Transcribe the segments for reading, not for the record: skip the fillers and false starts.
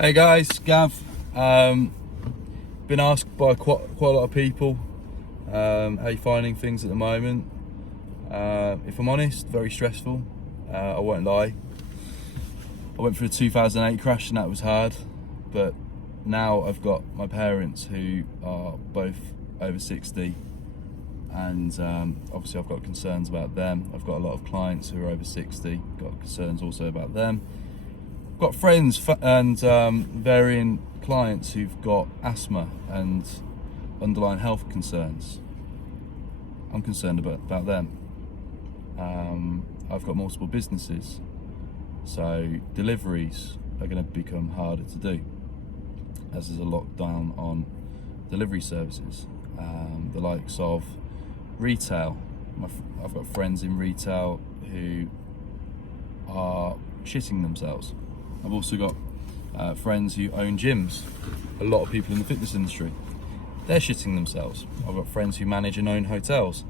Hey guys, Gav. Been asked by quite a lot of people how you finding things at the moment. If I'm honest, very stressful. I won't lie. I went through a 2008 crash and that was hard, but now I've got my parents who are both over 60, and obviously I've got concerns about them. I've got a lot of clients who are over 60, got concerns also about them. Got friends and varying clients who've got asthma and underlying health concerns. I'm concerned about them. I've got multiple businesses, so deliveries are going to become harder to do as there's a lockdown on delivery services. The likes of retail. I've got friends in retail who are shitting themselves. I've also got friends who own gyms. A lot of people in the fitness industry, they're shitting themselves. I've got friends who manage and own hotels.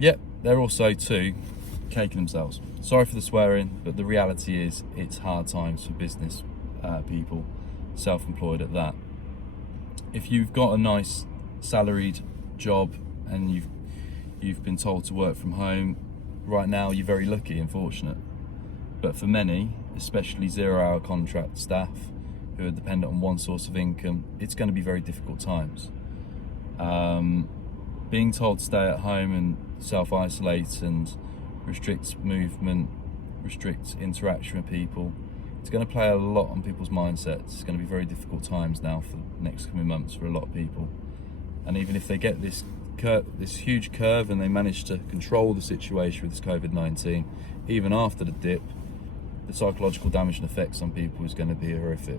Yep, they're also too caking themselves. Sorry for the swearing, but the reality is it's hard times for business people, self-employed at that. If you've got a nice salaried job and you've been told to work from home, right now you're very lucky and fortunate. But for many, especially 0-hour contract staff who are dependent on one source of income, it's going to be very difficult times. Being told to stay at home and self-isolate and restrict movement, restrict interaction with people, it's going to play a lot on people's mindsets. It's going to be very difficult times now for the next coming months for a lot of people. And even if they get this huge curve and they manage to control the situation with this COVID-19, even after the dip, the psychological damage and effects on people is going to be horrific.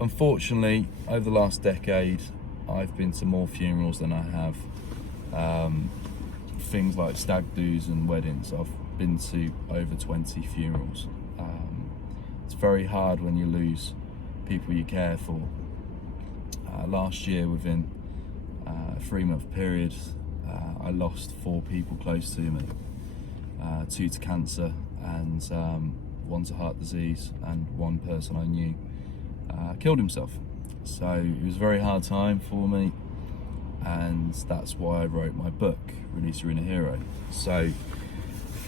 Unfortunately, over the last decade, I've been to more funerals than I have things like stag do's and weddings. I've been to over 20 funerals. It's very hard when you lose people you care for. Last year, within a 3-month period, I lost 4 people close to me. 2 to cancer and 1 to heart disease, and 1 person I knew killed himself. So it was a very hard time for me, and that's why I wrote my book, Release Your Inner Hero. So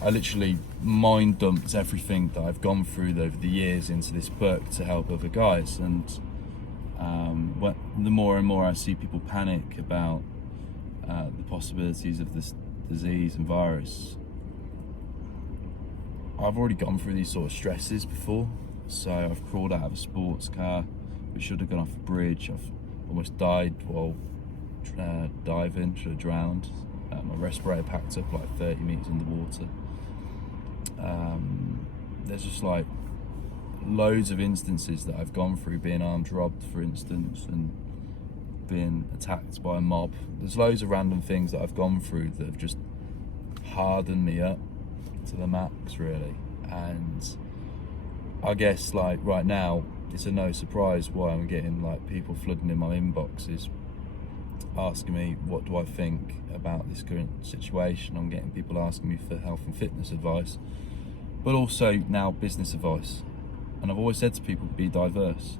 I literally mind dumped everything that I've gone through over the years into this book to help other guys, and the more and more I see people panic about the possibilities of this disease and virus, I've already gone through these sort of stresses before. So I've crawled out of a sports car, which should have gone off a bridge. I've almost died while diving, should have drowned. My respirator packed up like 30 meters in the water. There's just like loads of instances that I've gone through, being armed robbed, for instance, and being attacked by a mob. There's loads of random things that I've gone through that have just hardened me up to the max, really. And I guess like right now it's a no surprise why I'm getting like people flooding in my inboxes asking me what do I think about this current situation. I'm getting people asking me for health and fitness advice, but also now business advice. And I've always said to people, be diverse,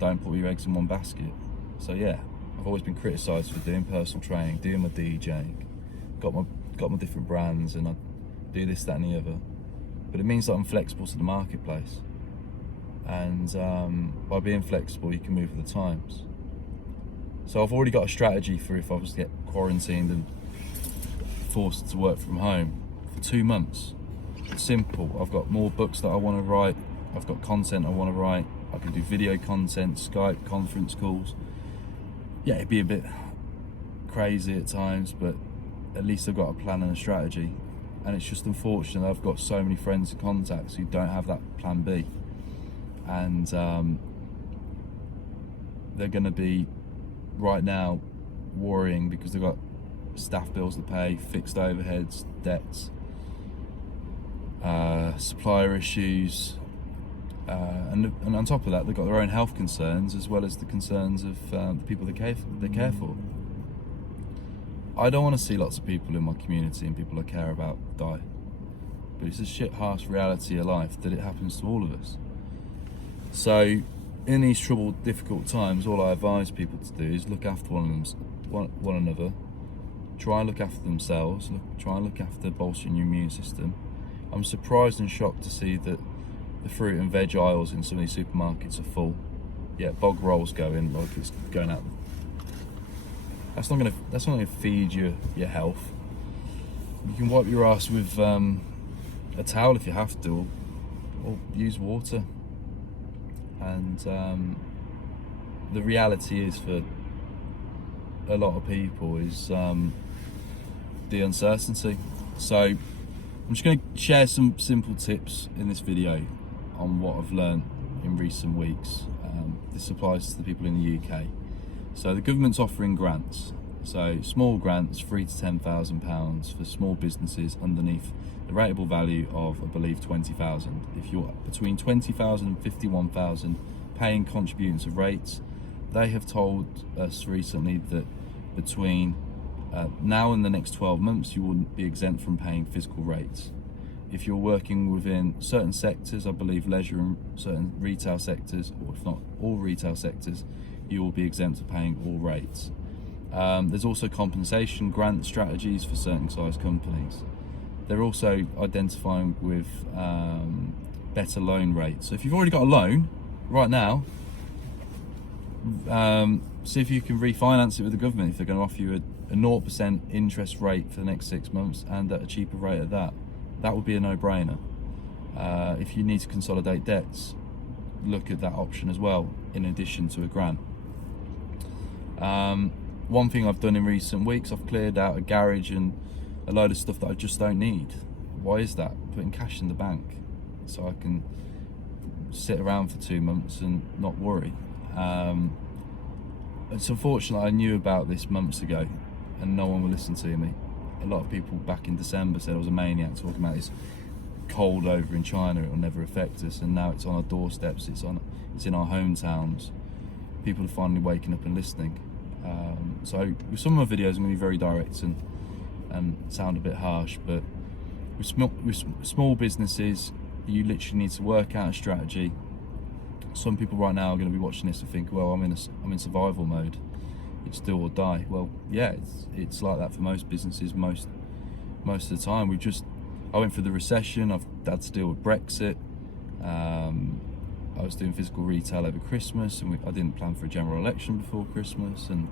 don't put your eggs in one basket. So yeah, I've always been criticised for doing personal training, doing my DJing, got my different brands, and I do this, that and the other. But it means that I'm flexible to the marketplace, and by being flexible you can move with the times. So I've already got a strategy for if I was to get quarantined and forced to work from home for 2 months. It's simple. I've got more books that I want to write, I've got content I want to write, I can do video content, Skype conference calls. Yeah, it'd be a bit crazy at times, but at least I've got a plan and a strategy. And it's just unfortunate I've got so many friends and contacts who don't have that plan B, and they're going to be right now worrying because they've got staff bills to pay, fixed overheads, debts, supplier issues, and on top of that they've got their own health concerns as well as the concerns of the people they care for. I don't want to see lots of people in my community and people I care about die. but it's a shit harsh reality of life that it happens to all of us. So in these troubled, difficult times, all I advise people to do is look after one another, try and look after themselves, try and look after bolstering your immune system. I'm surprised and shocked to see that the fruit and veg aisles in some of these supermarkets are full. Yeah, bog rolls going like it's going out. That's not gonna feed your health. You can wipe your ass with a towel if you have to, or use water. And the reality is, for a lot of people, is the uncertainty. So I'm just going to share some simple tips in this video on what I've learned in recent weeks. This applies to the people in the UK. So the government's offering grants. So small grants, £3,000 to £10,000 for small businesses underneath the rateable value of, I believe, 20,000. If you're between 20,000 and 51,000 paying contributions of rates, they have told us recently that between now and the next 12 months, you will be exempt from paying physical rates. If you're working within certain sectors, I believe leisure and certain retail sectors, or if not all retail sectors, you will be exempt of paying all rates. There's also compensation grant strategies for certain size companies. They're also identifying with better loan rates. So if you've already got a loan right now, see if you can refinance it with the government if they're going to offer you a 0% interest rate for the next 6 months and at a cheaper rate at that. That would be a no-brainer. If you need to consolidate debts, look at that option as well, in addition to a grant. One thing I've done in recent weeks, I've cleared out a garage and a load of stuff that I just don't need. Why is that? Putting cash in the bank so I can sit around for 2 months and not worry. It's unfortunate I knew about this months ago and no one would listen to me. A lot of people back in December said I was a maniac talking about this cold over in China, it will never affect us, and now it's on our doorsteps, it's in our hometowns. People are finally waking up and listening. So with some of my videos I'm going to be very direct and sound a bit harsh, but with small businesses, you literally need to work out a strategy. Some people right now are going to be watching this and think, well, I'm in survival mode, it's do or die. Well, yeah, it's like that for most businesses most of the time. I went through the recession, I've had to deal with Brexit. I was doing physical retail over Christmas, and I didn't plan for a general election before Christmas, and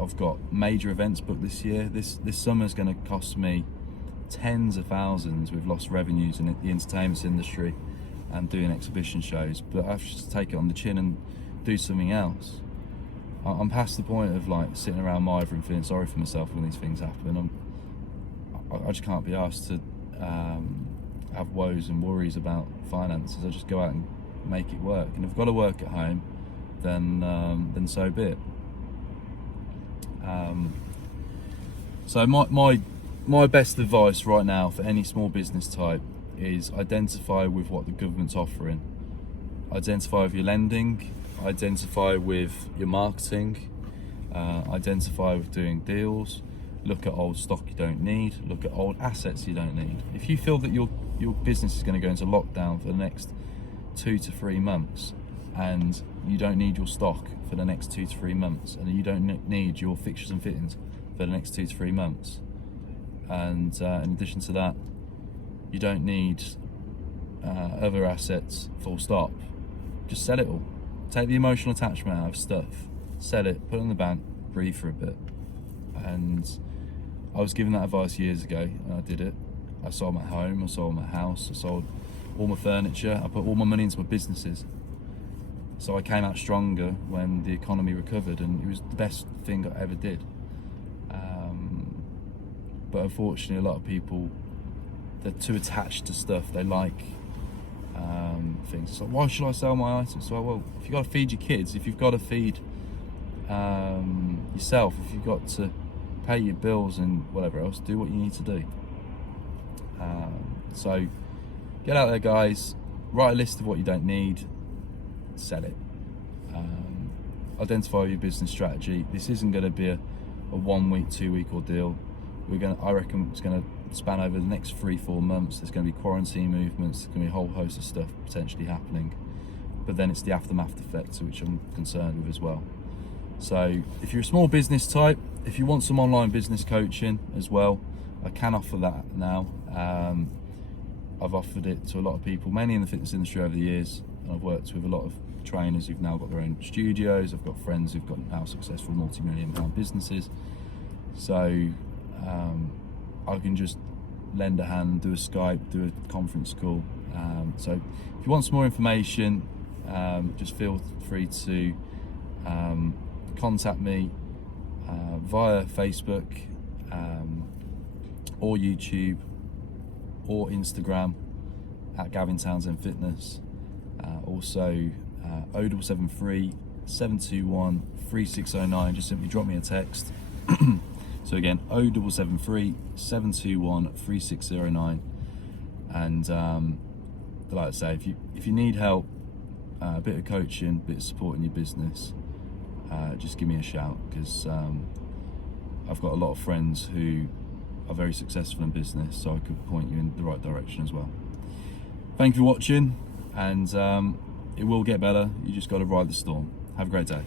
I've got major events booked this year. This summer's going to cost me tens of thousands with lost revenues in the entertainment industry and doing exhibition shows, but I have to just take it on the chin and do something else. I'm past the point of like sitting around Mitre and feeling sorry for myself when these things happen. I just can't be asked to have woes and worries about finances. I just go out and make it work, and if I've got to work at home, then so be it. So my best advice right now for any small business type is identify with what the government's offering. Identify with your lending, identify with your marketing, identify with doing deals, look at old stock you don't need, look at old assets you don't need. If you feel that your business is going to go into lockdown for the next 2 to 3 months and you don't need your stock for the next 2 to 3 months, and you don't need your fixtures and fittings for the next 2 to 3 months, and in addition to that, you don't need other assets, full stop, just sell it all. Take the emotional attachment out of stuff, sell it, put it in the bank, breathe for a bit. And I was given that advice years ago, and I did it. I sold my home, I sold my house, I sold all my furniture, I put all my money into my businesses. So I came out stronger when the economy recovered, and it was the best thing I ever did. But unfortunately, a lot of people, they're too attached to stuff. They like things. So why should I sell my items? So, well, if you've got to feed your kids, if you've got to feed yourself, if you've got to pay your bills and whatever else, do what you need to do. So get out there, guys, write a list of what you don't need, sell it. Identify your business strategy. This isn't going to be a 1 week, 2 week ordeal. I reckon it's going to span over the next 3-4 months. There's going to be quarantine movements. There's going to be a whole host of stuff potentially happening. But then it's the aftermath effects, which I'm concerned with as well. So if you're a small business type, if you want some online business coaching as well, I can offer that now. I've offered it to a lot of people, mainly in the fitness industry over the years. And I've worked with a lot of trainers who've now got their own studios. I've got friends who've got now successful multi-million-pound businesses. So I can just lend a hand, do a Skype, do a conference call. So if you want some more information, just feel free to contact me via Facebook or YouTube or Instagram at Gavin Townsend Fitness. Also 0773 721 3609. Just simply drop me a text. So again, 0773 721 3609. And like I say, if you need help, a bit of coaching, a bit of support in your business, just give me a shout, because I've got a lot of friends who are very successful in business, so I could point you in the right direction as well. Thank you for watching, and it will get better. You just got to ride the storm. Have a great day.